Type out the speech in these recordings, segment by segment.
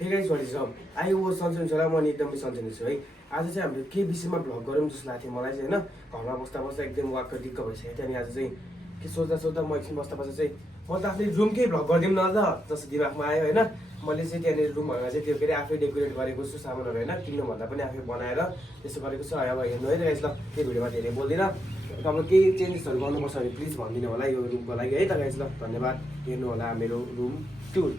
Hey guys, what is up? I was सन्चै छु र म नि एकदमै सन्चै छु है। आज चाहिँ हामीले के विषयमा भ्लग गरौँ जस्तो लाग्थ्यो मलाई चाहिँ हैन। घरमा बस्दा बस्दा एकदम वाक्क दिक्क भइसक्यो थियो अनि आज चाहिँ के सोच्दा म एकछिन बस्दा चाहिँ म त आफ्नै रुमकै भ्लग गरिदिउँ न त जस्तो दिमागमा आयो हैन। मैले चाहिँ त्यहाँनिर रुमहरुमा चाहिँ त्यो के अरे आफै डेकोरेट गरेको छु सामानहरु हैन। किन्नु भन्दा पनि आफै बनाएर त्यसो गरेको छु। अब हेर्नु है गाइस ल। त्यो भिडियोमा धेरै बोल्दिन। तपाईले केही चेन्जेसहरु गर्नुपर्छ भने प्लिज भनिदिनु होला यो रुमको लागि है त गाइस ल। धन्यवाद। हेर्नु होला मेरो रुम टुर।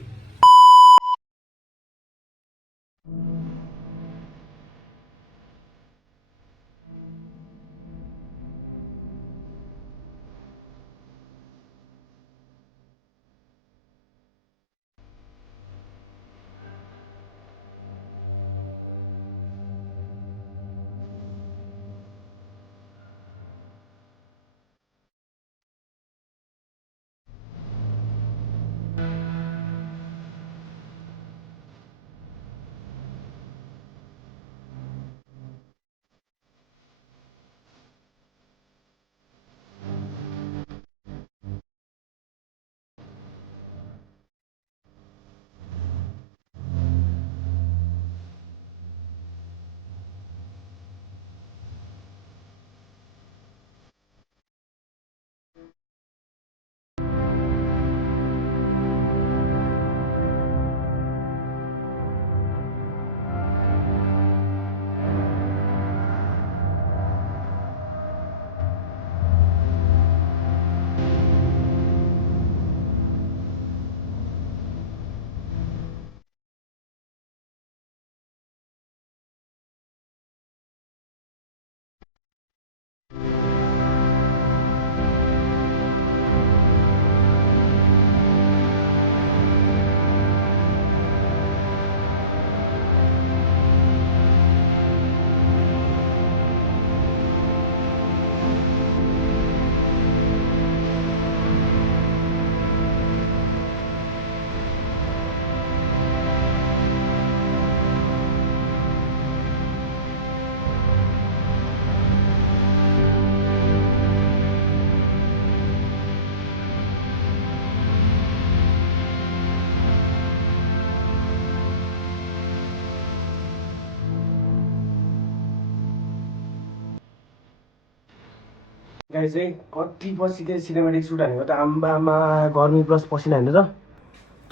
गाइस है कति पछि के सिनेमेटिक सुट हानेको त आम्बामा गर्मी प्लस पसिना हेर्नु त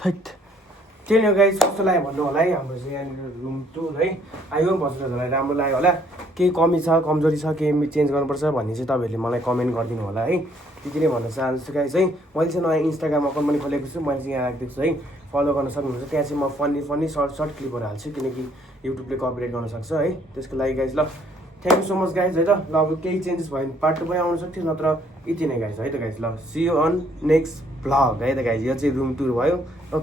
थैट त्यही हो गाइस कस्तो लाग्यो भन्नु होला है हाम्रो चाहिँ यहाँनिर रुम टुर है आयो बस्नुलाई राम्रो लाग्यो होला केही कमी छ कमजोरी छ केही चेन्ज गर्नुपर्छ भन्ने चाहिँ तपाईँहरूले मलाई कमेन्ट गरिदिनु होला है त्यति नै भन्न चाहन्छु गाइस है मैले चाहिँ नयाँ इन्स्टाग्राम अकाउन्ट पनि खोलेको छु मैले चाहिँ यहाँ राखिदिएको छु है फलो गर्न सक्नुहुन्छ त्यहाँ चाहिँ म फनी सर्ट क्लिपहरू हाल्छु किनकि युट्युबले कपिराइट गर्न सक्छ है त्यसको लागि गाइस ल thank you so much guys है त ल अब केही चेन्जेस भयो भने पार्ट 2 पनि आउनु सक्थ्यो नत्र यति नै गाइज है त गाइज ल C you an next vlog है त गाइज यो चाहिँ रुम टुर भयो ओके